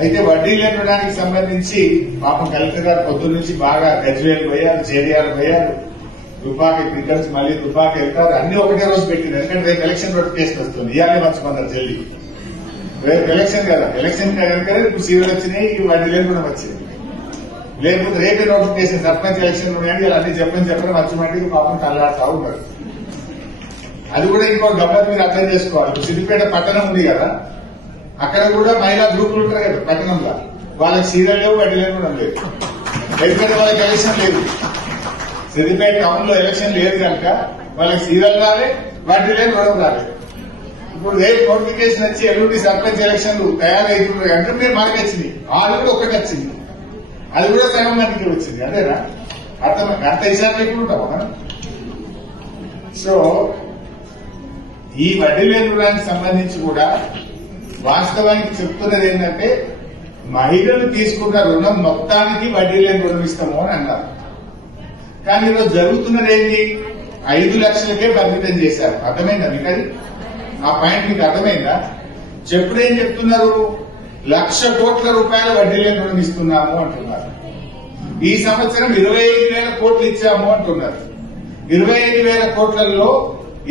అయితే వడ్డీ లేపడానికి సంబంధించి పాపం కలెక్టర్ గారు పొద్దున్న నుంచి బాగా గజ్వేల్ పోయారు, చేరియాలు పోయారు, దుబ్బాకి క్రికెట్స్ మళ్ళీ దుబ్బాకి వెళ్తారు. అన్ని ఒకటే రోజు పెట్టింది. ఎందుకంటే రేపు ఎలక్షన్ నోటిఫికేషన్ వస్తుంది. ఇవాళ మర్చిపోన్నారు జల్దీ. రేపు ఎలక్షన్ కదా, ఎలక్షన్ కనుక ఇప్పుడు సీరియల్ వచ్చినాయి, ఈ వడ్డీ లేని కూడా వచ్చింది. లేకపోతే రేపే నోటిఫికేషన్ సర్పంచ్ ఎలక్షన్ ఉన్నాయని ఇలా అన్ని చెప్పడం మర్చిపోయి పాపం తల్లాడుతా ఉన్నారు. అది కూడా ఇంకో గమ్మత్ మీరు అర్థం చేసుకోవాలి. సిద్దిపేట పట్టణం ఉంది కదా, అక్కడ కూడా మహిళా గ్రూపులు ఉంటారు కదా పట్టణంలో, వాళ్ళకి సీరియల్ లేవు, వడ్డీ లేని కూడా లేదు. ఎందుకంటే వాళ్ళకి ఎలక్షన్ లేదు. సిద్దిపేట టౌన్ లో ఎలక్షన్ లేదు కనుక వాళ్ళకి సీరియల్ రాలే, వడ్డీ లేని రుణం రాలేదు. ఇప్పుడు రేపు నోటిఫికేషన్ వచ్చి ఎల్లుండి సర్పంచ్ ఎలక్షన్లు తయారవుతున్నారు కనుక మీరు మనకి వచ్చింది. వాళ్ళు కూడా ఒకటి వచ్చింది, అది కూడా సగం మందికి వచ్చింది. అదేనా అర్థం? అంత ఇసారి ఎక్కువ మనం. సో ఈ వడ్డీ లేని రుణానికి సంబంధించి కూడా వాస్తవానికి చెప్తున్నది ఏంటంటే మహిళలు తీసుకున్న రుణం మొత్తానికి వడ్డీ లేని రుణం ఇస్తాము అని అన్నారు. కానీ ఈరోజు జరుగుతున్నది ఏంటి? 5 లక్షలకే పరిమితం చేశారు. అర్థమైందా మీకు? అది ఆ పాయింట్ మీకు అర్థమైందా? చెప్పుడేం చెప్తున్నారు? 1,00,000 కోట్ల రూపాయల వడ్డీ లేని రుణం ఇస్తున్నాము అంటున్నారు. ఈ సంవత్సరం 25,000 కోట్లు ఇచ్చాము అంటున్నారు. 25,000 కోట్లలో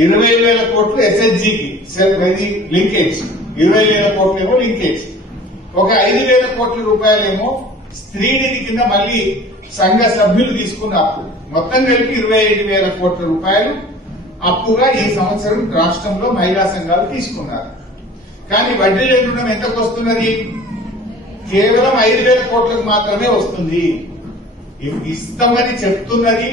20,000 కోట్లు ఎస్హెచ్జికి లింకేజ్, 20,000 కోట్లేమో లింకేజ్, ఒక 5,000 కోట్ల రూపాయలేమో స్త్రీ నిధి కింద మళ్లీ సంఘ సభ్యులు తీసుకున్న అప్పు. మొత్తం కలిపి 25,000 కోట్ల రూపాయలు అప్పుగా ఈ సంవత్సరం రాష్ట్రంలో మహిళా సంఘాలు తీసుకున్నారు. కానీ వడ్డీ లేని రుణం ఎంతకు వస్తున్నది? కేవలం 5,000 కోట్లకు మాత్రమే వస్తుంది. ఇస్తామని చెప్తున్నది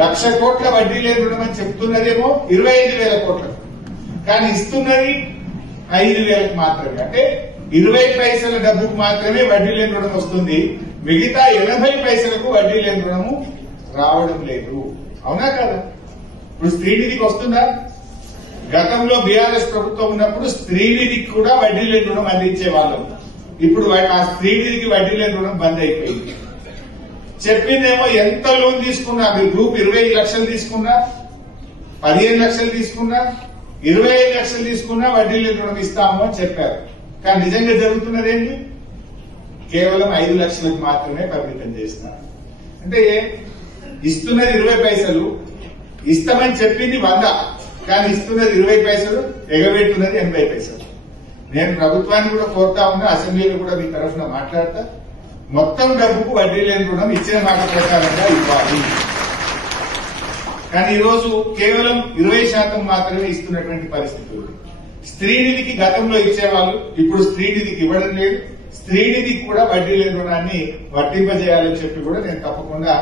1,00,000 కోట్ల వడ్డీ లేని రుణం అని చెప్తున్నదేమో 25,000 కోట్లకు, కానీ ఇస్తున్నది 5,000కు మాత్రమే. అంటే 20 పైసల డబ్బుకు మాత్రమే వడ్డీ లేని రుణం వస్తుంది. మిగతా 80 పైసలకు వడ్డీ లేని రుణము రావడం లేదు. అవునా కదా? ఇప్పుడు స్త్రీనిధికి వస్తుందా? గతంలో బీఆర్ఎస్ ప్రభుత్వం ఉన్నప్పుడు స్త్రీనిధికి కూడా వడ్డీ లేని రుణం అందించే వాళ్ళం. ఇప్పుడు ఆ స్త్రీనిధికి వడ్డీ లేని రుణం బంద్ అయిపోయింది. చెప్పిందేమో ఎంత లోన్ తీసుకున్నా, మీరు గ్రూప్ 25 లక్షలు తీసుకున్నా, 15 లక్షలు తీసుకున్నా, 25 లక్షలు తీసుకున్నా వడ్డీ లేని రుణం ఇస్తాము అని చెప్పారు. కానీ నిజంగా జరుగుతున్నది ఏంటి? కేవలం 5 లక్షలకు మాత్రమే పరిమితం చేస్తున్నారు. అంటే ఇస్తున్నది 20 పైసలు, ఇస్తామని చెప్పింది 100, కానీ ఇస్తున్నది 20 పైసలు, ఎగబెట్టున్నది 80 పైసలు. నేను ప్రభుత్వాన్ని కూడా కోరుతా ఉన్నా, అసెంబ్లీలో కూడా మీ తరఫున మాట్లాడతా, మొత్తం డబ్బుకు వడ్డీ లేని రుణం ఇచ్చిన మాట ప్రకారంగా ఇవ్వాలి. కానీ ఈరోజు కేవలం 20% మాత్రమే ఇస్తున్నటువంటి పరిస్థితులు. స్త్రీనిధికి గతంలో ఇచ్చేవాళ్ళు, ఇప్పుడు స్త్రీనిధికి ఇవ్వడం లేదు. స్త్రీనిధికి కూడా వడ్డీ లేని రుణాన్ని వర్తింపజేయాలని చెప్పి కూడా నేను తప్పకుండా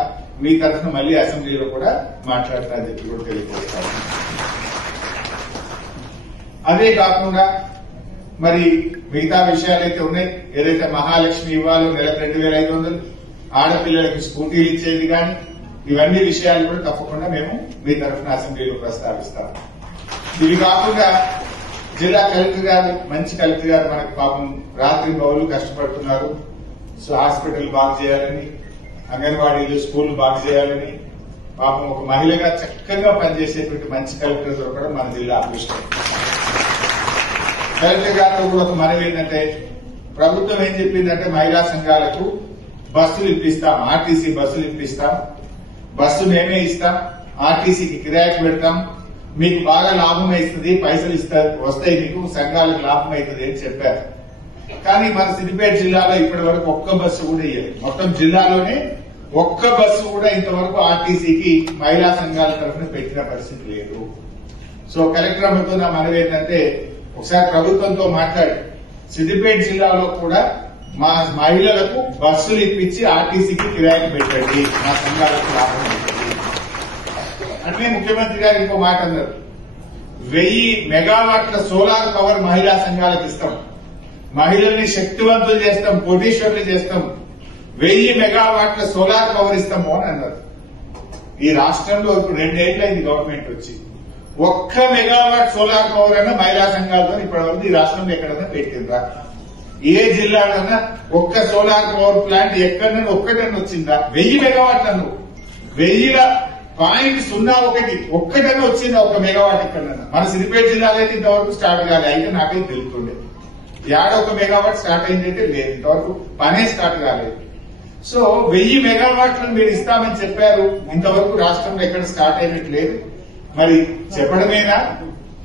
మీ తరఫున మళ్లీ అసెంబ్లీలో కూడా మాట్లాడతా అని చెప్పి కూడా తెలియజేస్తాను. అదే కాకుండా మరి మిగతా విషయాలైతే ఉన్నాయి. ఏదైతే మహాలక్ష్మి ఇవ్వాలో నెలకు 2,500, ఆడపిల్లలకు స్కూటీలు ఇచ్చేది కానీ, ఇవన్నీ విషయాలు కూడా తప్పకుండా మేము మీ తరఫున అసెంబ్లీలో ప్రస్తావిస్తాం. ఇవి కాకుండా జిల్లా కలెక్టర్ గారు, మంచి కలెక్టర్ గారు మనకు పాపం రాత్రి పౌరులు కష్టపడుతున్నారు. సో హాస్పిటల్ బాగు చేయాలని, అంగన్వాడీలు, స్కూల్ బాగు చేయాలని, పాపం ఒక మహిళగా చక్కగా పనిచేసేటువంటి మంచి కలెక్టర్ దొరకడం మన జిల్లా అదృష్టం. కలెక్టర్ గారితో కూడా ఒక మనవి ఏంటంటే, ప్రభుత్వం ఏం చెప్పిందంటే మహిళా సంఘాలకు బస్సులు ఇప్పిస్తాం, ఆర్టీసీ బస్సులు ఇప్పిస్తాం, బస్సు మేమే ఇస్తాం, ఆర్టీసీకి కిరాయికి పెడతాం, మీకు బాగా లాభం అవుతుంది, పైసలు వస్తాయి, మీకు సంఘాలకు లాభం అవుతుంది అని చెప్పారు. కానీ మన సిద్దిపేట జిల్లాలో ఇప్పటి వరకు ఒక్క బస్సు కూడా ఇవ్వలేదు. మొత్తం జిల్లాలోనే ఒక్క బస్సు కూడా ఇంతవరకు ఆర్టీసీకి మహిళా సంఘాల తరఫున పెట్టిన పరిస్థితి లేదు. సో కలెక్టర్ అమ్మతో నా మనవి ఏంటంటే, ఒకసారి ప్రభుత్వంతో మాట్లాడి సిద్దిపేట జిల్లాలో కూడా మా మహిళలకు బస్సులు ఇప్పించి ఆర్టీసీకి కిరాయికి పెట్టండి, మా సంఘాలకు లాభం అవుతుంది. అంటే ముఖ్యమంత్రి గారు ఇంకో మాట అన్నారు, 1000 మెగావాట్ల సోలార్ పవర్ మహిళా సంఘాలకు ఇస్తాం, మహిళల్ని శక్తివంతులు చేస్తాం, కోటీశ్వర్లు చేస్తాం, 1000 మెగావాట్ల సోలార్ పవర్ ఇస్తాము అని అన్నారు. ఈ రాష్ట్రంలో ఇప్పుడు 2 ఏళ్లైంది గవర్నమెంట్ వచ్చి, 1 మెగావాట్ సోలార్ పవర్ అన్న మహిళా సంఘాలతో ఇప్పటివరకు ఈ రాష్ట్రంలో ఎక్కడన్నా పెట్టిందా? ఏ జిల్లాలన్నా ఒక్క సోలార్ పవర్ ప్లాంట్ ఎక్కడన్నా ఒక్కటన్నా వచ్చిందా? 1000 మెగావాట్లను 1000.01 ఒక్కటన్నా వచ్చిందా? 1 మెగావాట్ ఎక్కడన్నా? మన సిద్దిపేట జిల్లాలో అయితే ఇంతవరకు స్టార్ట్ కాలే, అయితే నాకైతే తెలుస్తుండే. యాడ ఒక మెగావాట్ స్టార్ట్ అయిందంటే లేదు, ఇంతవరకు పనే స్టార్ట్ కాలేదు. సో 1000 మెగావాట్లను మీరు ఇస్తామని చెప్పారు, ఇంతవరకు రాష్ట్రంలో ఎక్కడ స్టార్ట్ అయినట్టు లేదు. మరి చెప్పడమేనా,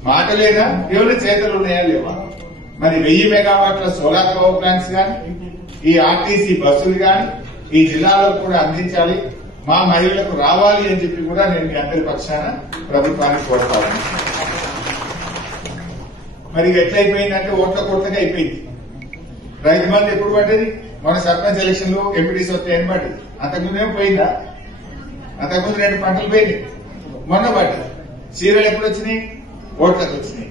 మాటలేనా, కేవలం చేతలు ఉన్నాయా లేవా? మరి 1000 మెగావాట్ల సోలార్ పవర్ ప్లాంట్స్ కానీ, ఈ ఆర్టీసీ బస్సులు కానీ ఈ జిల్లాలో కూడా అందించాలి, మా మహిళలకు రావాలి అని చెప్పి కూడా నేను మీ అందరి పక్షాన ప్రభుత్వాన్ని కోరుతాను. మరి ఎట్లయిపోయిందంటే ఓట్ల కొట్టగా అయిపోయింది. రైతు బంధు ఎప్పుడు పడ్డది? మన సర్పంచ్ ఎలక్షన్ లో ఎంపీటీసీ వస్తే ఏం పడ్డది? అంతకుముందేమో పోయిందా? అంతకుముందు 2 పంటలు పోయినాయి, మొన్న పడ్డది. చీరలు ఎప్పుడు వచ్చినాయి? ఓట్లకు వచ్చినాయి.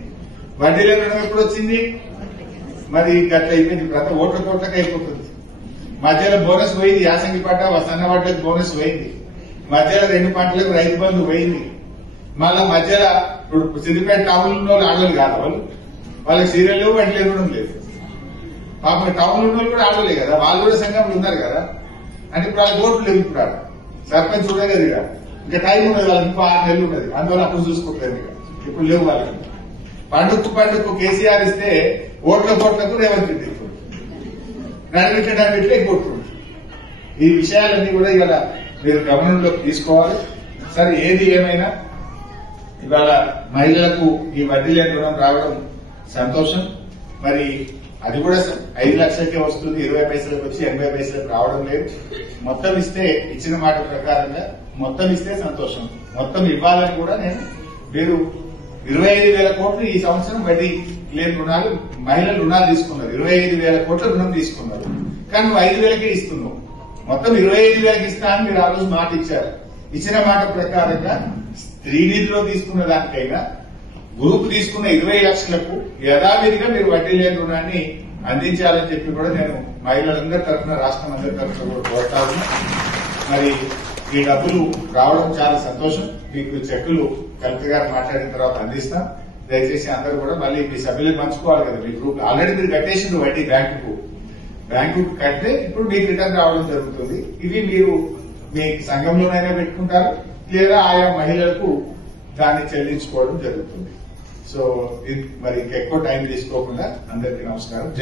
వడ్డీల రుణం ఎప్పుడు వచ్చింది? మరి గట్ల అయిపోయింది. ప్రతి ఓట్ల కోట్లకి అయిపోతుంది. మధ్యలో బోనస్ పోయింది, యాసంగి పంట సన్న పంటలకు బోనస్ పోయింది. మధ్యలో 2 పంటలకు రైతు బంధు పోయింది. మళ్ళా మధ్యలో ఇప్పుడు సిద్దిపేట టౌన్ ఉన్న వాళ్ళు ఆడవాళ్ళు కాదు, వాళ్ళకి సీరియల్ లేవు, వడ్డీల రుణం లేదు. పాపం టౌన్ ఉన్న వాళ్ళు కూడా ఆడలే కదా, వాళ్ళు కూడా సంఘంలో ఉన్నారు కదా. అంటే ఇప్పుడు వాళ్ళకి ఓట్లు లేవు. ఇప్పుడు సర్పంచ్ కూడా కదా, ఇంకా టైం ఉన్నది వాళ్ళకి, ఇంకో 6 నెలలు ఉన్నది. అందువల్ల అప్పుడు చూసుకుంటారు. ఇప్పుడు లేవు వాళ్ళకి. పండుగకు కేసీఆర్ ఇస్తే ఓట్ల కోట్లకు రేవంత్ రెడ్డి నడిపించడానికి కొట్టుకుంటుంది. ఈ విషయాలన్నీ కూడా ఇవాళ మీరు గమనంలోకి తీసుకోవాలి. సరే, ఏది ఏమైనా ఇవాళ మహిళలకు ఈ వడ్డీ లేని రుణం రావడం సంతోషం. మరి అది కూడా 5 లక్షలకే వస్తుంది, 20 పైసలకు వచ్చి 80 పైసలకు రావడం లేదు. మొత్తం ఇస్తే, ఇచ్చిన మాట ప్రకారంగా మొత్తం ఇస్తే సంతోషం. మొత్తం ఇవ్వాలని కూడా మీరు 25,000 కోట్లు ఈ సంవత్సరం వడ్డీ లేని రుణాలు, మహిళలు రుణాలు తీసుకున్నారు. 25,000 కోట్ల రుణం తీసుకున్నారు. కానీ నువ్వు 5,000కే ఇస్తున్నావు. మొత్తం 25,000కి ఇస్తా అని మీరు ఆ రోజు మాట ఇచ్చారు. ఇచ్చిన మాట ప్రకారంగా శ్రీనిధిలో తీసుకున్న దానికైనా గ్రూప్ తీసుకున్న 20 లక్షలకు యథావిధిగా మీరు వడ్డీ లేని రుణాన్ని అందించాలని చెప్పి కూడా నేను మహిళలందరి తరఫున, రాష్ట్రం అందరి తరఫున కూడా కోరుతాను. మరి ఈ డబ్బులు రావడం చాలా సంతోషం. మీకు చెక్కులు కలెక్టర్ గారు మాట్లాడిన తర్వాత అందిస్తాం. దయచేసి అందరూ కూడా మళ్ళీ మీ సభ్యులకు పంచుకోవాలి కదా. మీ గ్రూప్ ఆల్రెడీ మీరు కట్టేసింది వడ్డీ బ్యాంకు కడితే ఇప్పుడు మీకు రిటర్న్ రావడం జరుగుతుంది. ఇవి మీరు మీ సంఘంలోనైనా పెట్టుకుంటారు, లేదా ఆయా మహిళలకు దాన్ని చెల్లించుకోవడం జరుగుతుంది. సో మరి ఇంకెక్కువ టైం తీసుకోకుండా అందరికీ నమస్కారం.